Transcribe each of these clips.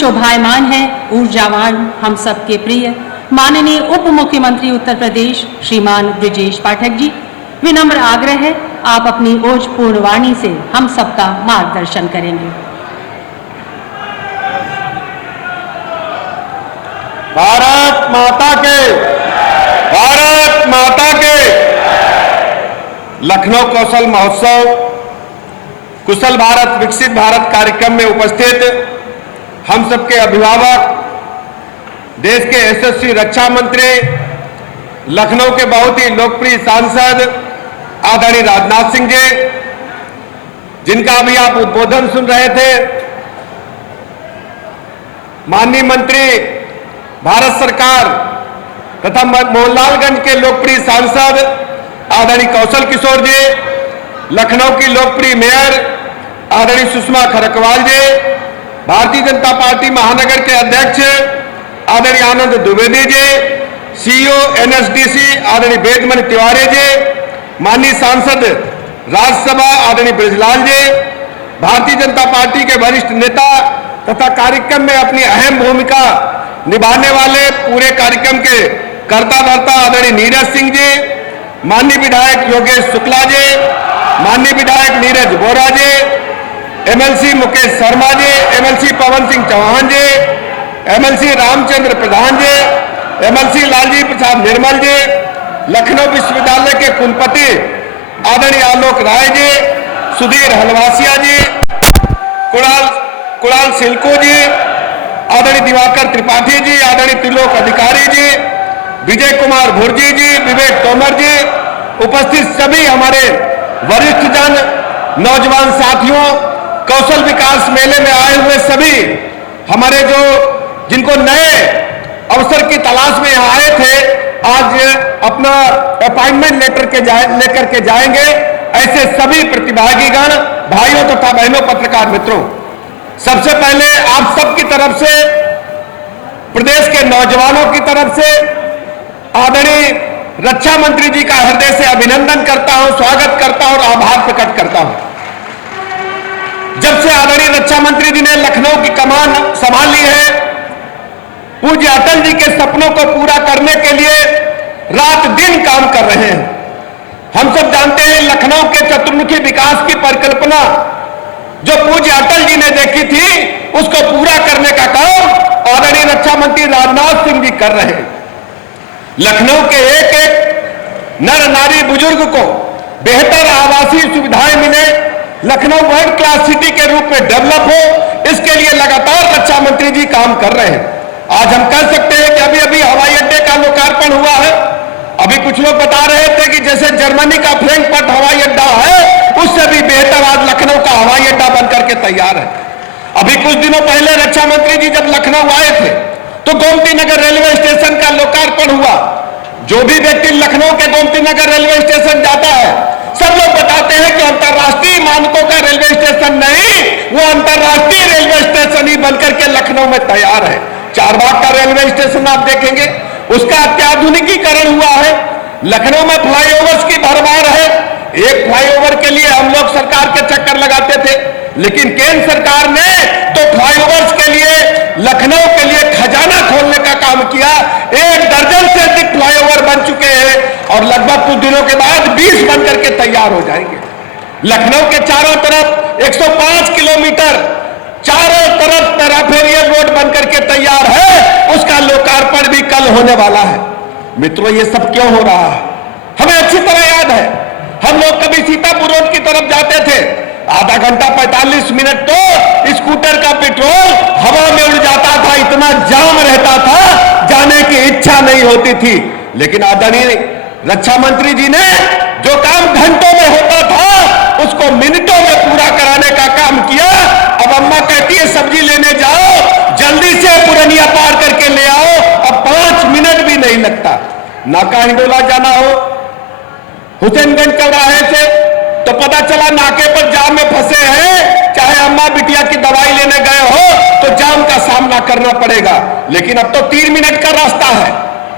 शोभायमान है ऊर्जावान हम सबके प्रिय माननीय उप मुख्यमंत्री उत्तर प्रदेश श्रीमान ब्रिजेश पाठक जी। विनम्र आग्रह है आप अपनी ओजपूर्ण वाणी से हम सबका मार्गदर्शन करेंगे। भारत माता के, भारत माता के। लखनऊ कौशल महोत्सव कुशल भारत विकसित भारत कार्यक्रम में उपस्थित हम सबके अभिभावक, देश के यशस्वी रक्षा मंत्री, लखनऊ के बहुत ही लोकप्रिय सांसद आदरणीय राजनाथ सिंह जी, जिनका अभी आप उद्बोधन सुन रहे थे, माननीय मंत्री भारत सरकार तथा मोहनलालगंज के लोकप्रिय सांसद आदरणीय कौशल किशोर जी, लखनऊ की लोकप्रिय मेयर आदरणीय सुषमा खरकवाल जी, भारतीय जनता पार्टी महानगर के अध्यक्ष आदरणीय आनंद द्विवेदी जी, सीईओ एनएसडीसी आदरणीय वेदमणि तिवारी जी, माननीय सांसद राज्यसभा आदरणीय ब्रजलाल जी, भारतीय जनता पार्टी के वरिष्ठ नेता तथा कार्यक्रम में अपनी अहम भूमिका निभाने वाले पूरे कार्यक्रम के कर्ता धर्ता आदरणीय नीरज सिंह जी, माननीय विधायक योगेश शुक्ला जी, माननीय विधायक नीरज बोरा जी, एमएलसी मुकेश शर्मा जी, एमएलसी पवन सिंह चौहान जी, एमएलसी रामचंद्र प्रधान जी, एमएलसी लालजी प्रसाद निर्मल जी, लखनऊ विश्वविद्यालय के कुलपति आदरणीय आलोक राय जी, सुधीर हलवासिया जी, कुणाल सिल्को जी, आदरणीय दिवाकर त्रिपाठी जी, आदरणीय त्रिलोक अधिकारी जी, विजय कुमार भुर्जी जी, विवेक तोमर जी, उपस्थित सभी हमारे वरिष्ठ जन, नौजवान साथियों, कौशल विकास मेले में आए हुए सभी हमारे जो जिनको नए अवसर की तलाश में यहाँ आए थे, आज अपना अपॉइंटमेंट लेकर के जाएंगे, ऐसे सभी प्रतिभागीगण, भाइयों तथा बहनों, पत्रकार मित्रों, सबसे पहले आप सबकी तरफ से, प्रदेश के नौजवानों की तरफ से आदरणीय रक्षा मंत्री जी का हृदय से अभिनंदन करता हूं, स्वागत करता हूं और आभार प्रकट करता हूं। जब से आदरणीय रक्षा मंत्री जी ने लखनऊ की कमान संभाली है, पूज्य अटल जी के सपनों को पूरा करने के लिए रात दिन काम कर रहे हैं। हम सब जानते हैं लखनऊ के चतुर्मुखी विकास की परिकल्पना जो पूज्य अटल जी ने देखी थी, उसको पूरा करने का काम आदरणीय रक्षा मंत्री राजनाथ सिंह जी कर रहे हैं। लखनऊ के एक एक नर नारी बुजुर्ग को बेहतर आवासीय सुविधाएं मिले, लखनऊ वर्ल्ड क्लास सिटी के रूप में डेवलप हो, इसके लिए लगातार रक्षा मंत्री जी काम कर रहे हैं। आज हम कह सकते हैं कि अभी अभी हवाई अड्डे का लोकार्पण हुआ है। अभी कुछ लोग बता रहे थे कि जैसे जर्मनी का फ्रैंकफर्ट हवाई अड्डा है, उससे भी बेहतर आज लखनऊ का हवाई अड्डा बनकर के तैयार है। अभी कुछ दिनों पहले रक्षा मंत्री जी जब लखनऊ आए थे तो गोमती नगर रेलवे स्टेशन का लोकार्पण हुआ। जो भी व्यक्ति लखनऊ के गोमती नगर रेलवे स्टेशन जाता है, सब लोग बताते हैं कि अंतरराष्ट्रीय मानकों का रेलवे स्टेशन नहीं, वो अंतरराष्ट्रीय रेलवे स्टेशन ही बनकर के लखनऊ में तैयार है। चारबाग का रेलवे स्टेशन आप देखेंगे, उसका अत्याधुनिकीकरण हुआ है। लखनऊ में फ्लाईओवर्स की भरमार है। एक फ्लाईओवर के लिए हम लोग सरकार के चक्कर लगाते थे, लेकिन केंद्र सरकार ने तो फ्लाईओवर्स के लिए लखनऊ के लिए खजाना खोलने का काम किया। 1 दर्जन से अधिक फ्लाईओवर बन चुके हैं और लगभग कुछ दिनों के बाद 20 बनकर के तैयार हो जाएंगे। लखनऊ के चारों तरफ 105 किलोमीटर चारों तरफ पैराफेरियल रोड बनकर के तैयार है, उसका लोकार्पण भी कल होने वाला है। मित्रों, ये सब क्यों हो रहा है? हमें अच्छी तरह याद है, हम लोग कभी सीतापुर रोड की तरफ जाते थे, आधा घंटा 45 मिनट तो स्कूटर का पेट्रोल हवा में उड़ जाता था, इतना जाम रहता था, जाने की इच्छा नहीं होती थी। लेकिन आदरणीय रक्षा मंत्री जी ने जो काम घंटों में होता था, उसको मिनटों में पूरा कराने का काम किया। अब अम्मा कहती है सब्जी लेने जाओ, जल्दी से पुरनिया पार करके ले आओ, अब 5 मिनट भी नहीं लगता। नाका हिंडोला जाना हो हुसैनगंज चौराहे से तो पता चला नाके पर जाम में फंसे हैं, चाहे अम्मा बिटिया की दवाई लेने गए हो तो जाम का सामना करना पड़ेगा। लेकिन अब तो 3 मिनट का रास्ता है।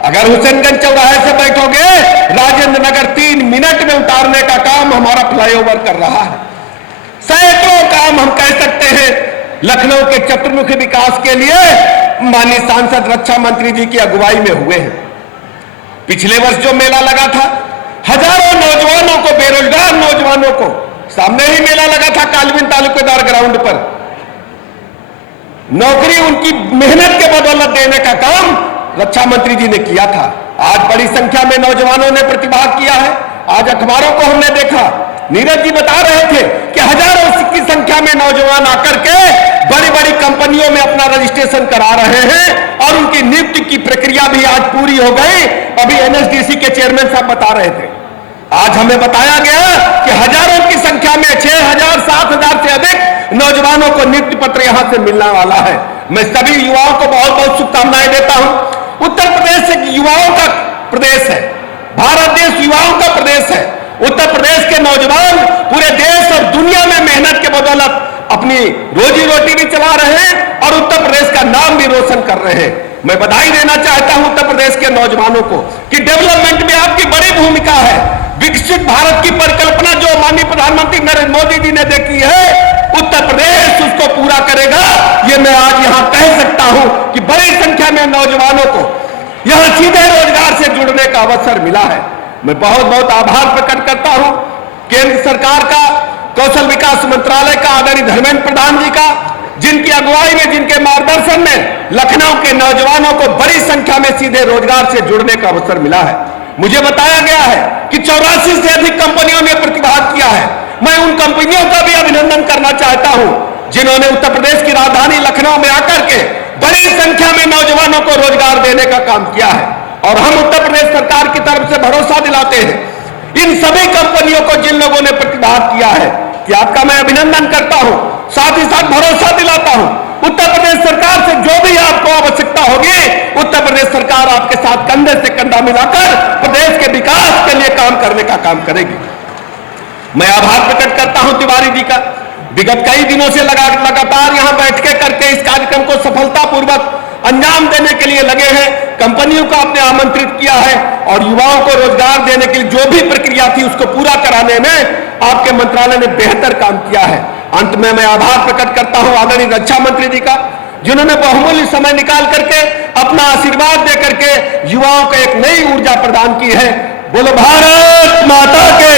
अगर हुसैनगंज चौराहे से बैठोगे, राजेंद्र नगर 3 मिनट में उतारने का काम हमारा फ्लाईओवर कर रहा है। सैकड़ों काम हम कह सकते हैं लखनऊ के चतुर्मुखी विकास के लिए माननीय सांसद रक्षा मंत्री जी की अगुवाई में हुए हैं। पिछले वर्ष जो मेला लगा था, हजारों नौजवानों को, बेरोजगार नौजवानों को, सामने ही मेला लगा था कालविन तालुकेदार ग्राउंड पर, नौकरी उनकी मेहनत के बदौलत देने का काम रक्षा मंत्री जी ने किया था। आज बड़ी संख्या में नौजवानों ने प्रतिभाग किया है। आज अखबारों को हमने देखा, नीरज जी बता रहे थे कि हजारों की संख्या में नौजवान आकर के बड़ी बड़ी कंपनियों में अपना रजिस्ट्रेशन करा रहे हैं और उनकी नियुक्ति की प्रक्रिया भी आज पूरी हो गई। अभी एनएसडीसी के चेयरमैन साहब बता रहे थे, आज हमें बताया गया कि हजारों की संख्या में 6,000 7,000 से अधिक नौजवानों को नियुक्ति पत्र यहां से मिलने वाला है। मैं सभी युवाओं को बहुत बहुत शुभकामनाएं देता हूं। उत्तर प्रदेश एक युवाओं का प्रदेश है, भारत देश युवाओं का प्रदेश है। उत्तर प्रदेश के नौजवान पूरे देश और दुनिया में मेहनत के बदौलत अपनी रोजी रोटी भी चला रहे हैं और उत्तर प्रदेश का नाम भी रोशन कर रहे हैं। मैं बधाई देना चाहता हूं उत्तर प्रदेश के नौजवानों को कि डेवलपमेंट में आपकी बड़ी भूमिका है। विकसित भारत की परिकल्पना जो माननीय प्रधानमंत्री नरेंद्र मोदी जी ने देखी है, उत्तर प्रदेश उसको पूरा करेगा। ये मैं आज यहां कह सकता हूं कि बड़ी संख्या में नौजवानों को यहां सीधे रोजगार से जुड़ने का अवसर मिला है। मैं बहुत बहुत आभार प्रकट करता हूं केंद्र सरकार का, कौशल विकास मंत्रालय का, आदरणीय धर्मेंद्र प्रधान जी का, जिनकी अगुवाई में, जिनके मार्गदर्शन में लखनऊ के नौजवानों को बड़ी संख्या में सीधे रोजगार से जुड़ने का अवसर मिला है। मुझे बताया गया है कि 84 से अधिक कंपनियों ने प्रतिभाग किया है। मैं उन कंपनियों का भी अभिनंदन करना चाहता हूं जिन्होंने उत्तर प्रदेश की राजधानी लखनऊ में आकर के बड़ी संख्या में नौजवानों को रोजगार देने का काम किया है। और हम उत्तर प्रदेश सरकार की तरफ से भरोसा दिलाते हैं इन सभी कंपनियों को जिन लोगों ने प्रतिभाग किया है कि आपका मैं अभिनंदन करता हूं, साथ ही साथ भरोसा दिलाता हूं उत्तर प्रदेश सरकार से जो भी आपको आवश्यकता होगी, उत्तर प्रदेश सरकार आपके साथ कंधे से कंधा मिलाकर प्रदेश के विकास के लिए काम करने का काम करेगी। मैं आभार प्रकट करता हूं तिवारी जी का, विगत कई दिनों से लगातार यहां बैठकें करके इस कार्यक्रम को सफलतापूर्वक अंजाम देने के लिए लगे हैं। कंपनियों को आपने आमंत्रित किया है और युवाओं को रोजगार देने के लिए जो भी प्रक्रिया थी उसको पूरा कराने में आपके मंत्रालय ने बेहतर काम किया है। अंत में मैं आभार प्रकट करता हूं आदरणीय रक्षा मंत्री जी का, जिन्होंने बहुमूल्य समय निकाल करके अपना आशीर्वाद दे करके युवाओं को एक नई ऊर्जा प्रदान की है। बोलो भारत माता के